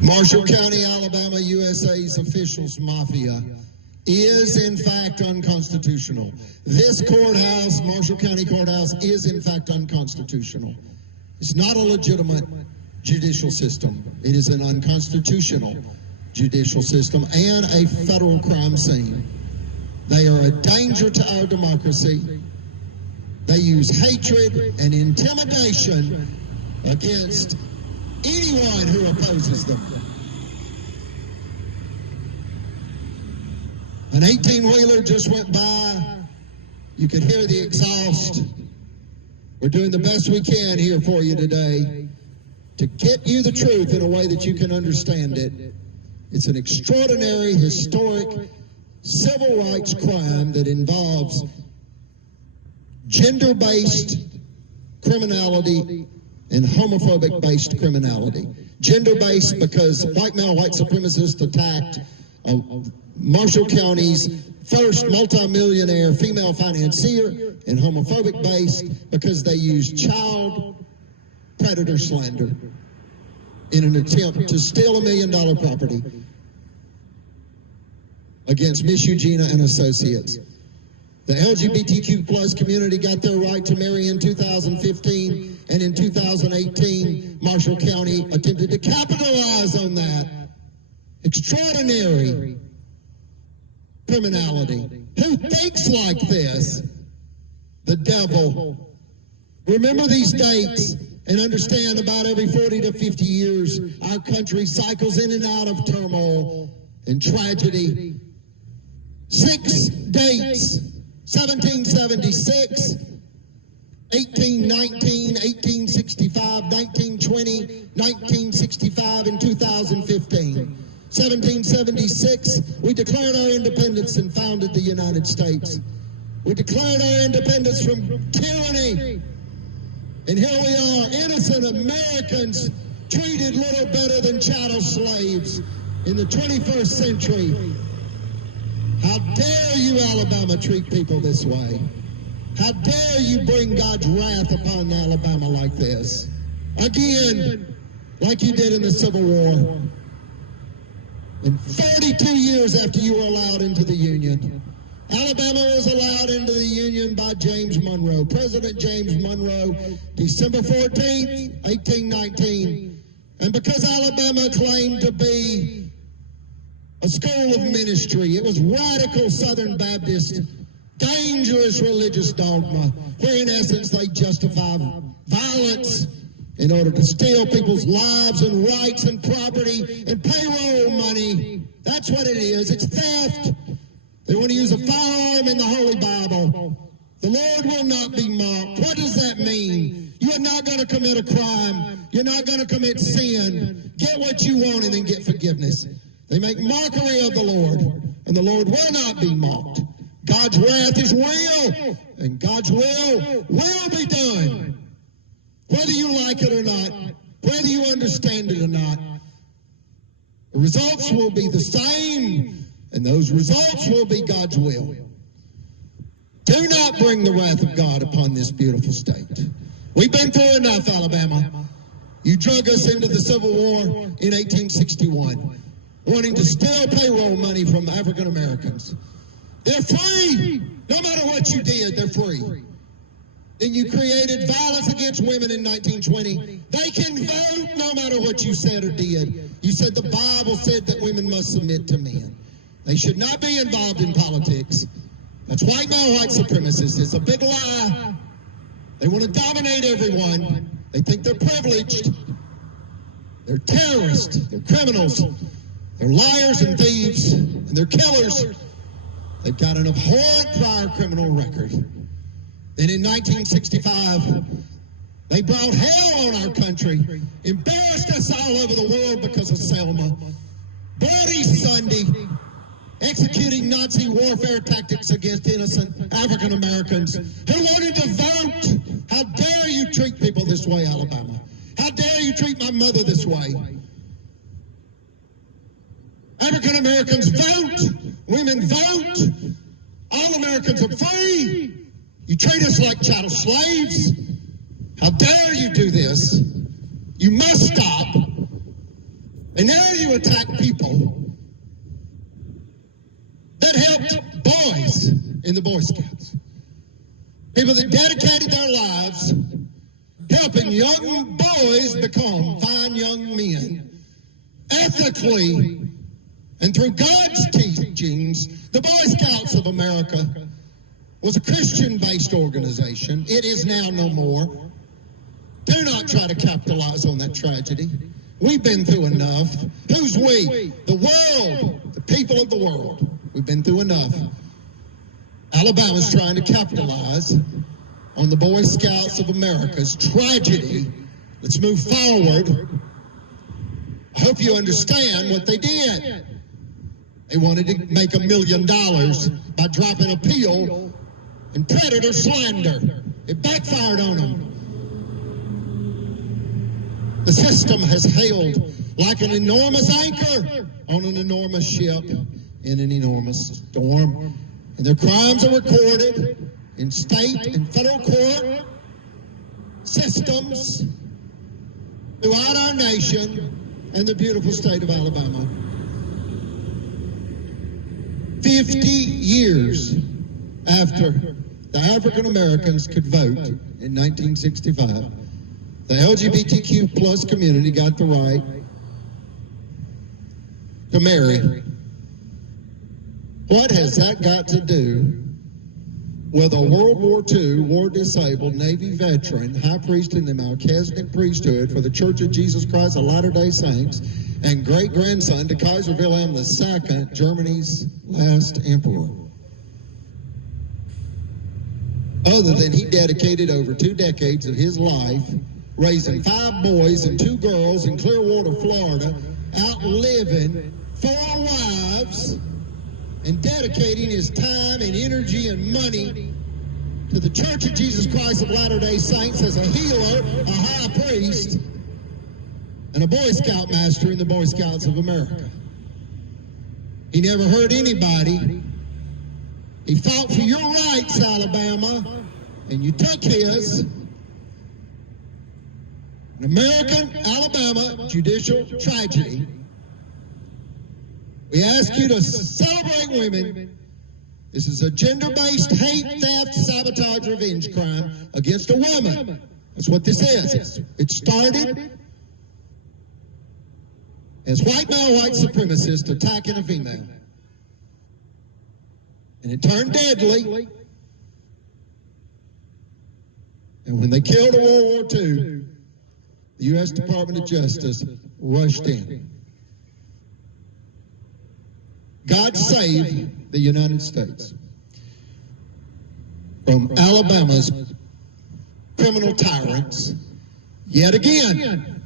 Marshall County, Alabama, USA's officials mafia is in fact unconstitutional. This courthouse, Marshall County Courthouse, is in fact unconstitutional. It's not a legitimate judicial system. It is an unconstitutional judicial system and a federal crime scene. They are a danger to our democracy. They use hatred and intimidation against anyone who opposes them. An 18-wheeler just went by. You could hear the exhaust. We're doing the best we can here for you today to get you the truth in a way that you can understand it. It's an extraordinary, historic, civil rights crime that involves gender-based criminality and homophobic-based criminality. Gender-based because white male, white supremacists attacked Marshall County's first multimillionaire female financier, and homophobic-based because they used child predator slander in an attempt to steal $1 million property against Miss Eugenia and associates. The LGBTQ plus community got their right to marry in 2015, and in 2018, Marshall County attempted to capitalize on that. Extraordinary criminality. Who thinks like this? The devil. Remember these dates and understand about every 40 to 50 years, our country cycles in and out of turmoil and tragedy. 6 dates: 1776, 1819, 1865, 1920, 1965, and 2015. 1776, we declared our independence and founded the United States. We declared our independence from tyranny. And here we are, innocent Americans, treated little better than chattel slaves in the 21st century. How dare you, Alabama, treat people this way? How dare you bring God's wrath upon Alabama like this? Again, like you did in the Civil War. And 32 years after you were allowed into the Union, Alabama was allowed into the Union by James Monroe, President James Monroe, December 14th, 1819. And because Alabama claimed to be a school of ministry, it was radical Southern Baptist, dangerous religious dogma, where in essence they justify violence in order to steal people's lives and rights and property and payroll money. That's what it is. It's theft. They want to use a firearm in the Holy Bible. The Lord will not be mocked. What does that mean? You are not going to commit a crime. You're not going to commit sin. Get what you want and then get forgiveness. They make mockery of the Lord, and the Lord will not be mocked. God's wrath is real, and God's will be done. Whether you like it or not, whether you understand it or not, the results will be the same, and those results will be God's will. Do not bring the wrath of God upon this beautiful state. We've been through enough, Alabama. You drug us into the Civil War in 1861, wanting to steal payroll money from African Americans. They're free. No matter what you did, they're free. Then you created violence against women in 1920. They can vote no matter what you said or did. You said the Bible said that women must submit to men. They should not be involved in politics. That's white male white supremacists. It's a big lie. They want to dominate everyone. They think they're privileged. They're terrorists. They're criminals. They're liars and thieves. And they're killers. They've got an abhorrent prior criminal record. Then in 1965, they brought hell on our country, embarrassed us all over the world because of Selma. Bloody Sunday, executing Nazi warfare tactics against innocent African Americans who wanted to vote. How dare you treat people this way, Alabama? How dare you treat my mother this way? African Americans vote. Women vote. All Americans are free. You treat us like chattel slaves. How dare you do this? You must stop. And And now you attack people that helped boys in the Boy Scouts. People that dedicated their lives helping young boys become fine young men, ethically, and through God's teachings. The Boy Scouts of America was a Christian-based organization. It is now no more. Do not try to capitalize on that tragedy. We've been through enough. Who's we? The world, the people of the world. We've been through enough. Alabama's trying to capitalize on the Boy Scouts of America's tragedy. Let's move forward. I hope you understand what they did. They wanted to make $1 million by dropping a pill and predator slander. It backfired on them. The system has held like an enormous anchor on an enormous ship in an enormous storm. And their crimes are recorded in state and federal court systems throughout our nation and the beautiful state of Alabama. 50 years after the African Americans could vote in 1965, the LGBTQ plus community got the right to marry. What has that got to do with a World War II, war-disabled Navy veteran, high priest in the Melchizedek priesthood for the Church of Jesus Christ of Latter-day Saints, and great-grandson to Kaiser Wilhelm II, Germany's last emperor? Other than he dedicated over 2 decades of his life raising 5 boys and 2 girls in Clearwater, Florida, outliving 4 wives, and dedicating his time and energy and money to the Church of Jesus Christ of Latter-day Saints as a healer, a high priest, and a Boy Scout master in the Boy Scouts of America. He never hurt anybody. He fought for your rights, Alabama, and you took his. An American Alabama judicial tragedy. We ask you to celebrate women. This is a gender-based hate, theft, sabotage, revenge crime against a woman. That's what this is. It started as white male white supremacists attacking a female. And it turned deadly. And when they killed in World War II, the U.S. Department of Justice rushed in. God save the United States from Alabama's criminal tyrants yet again.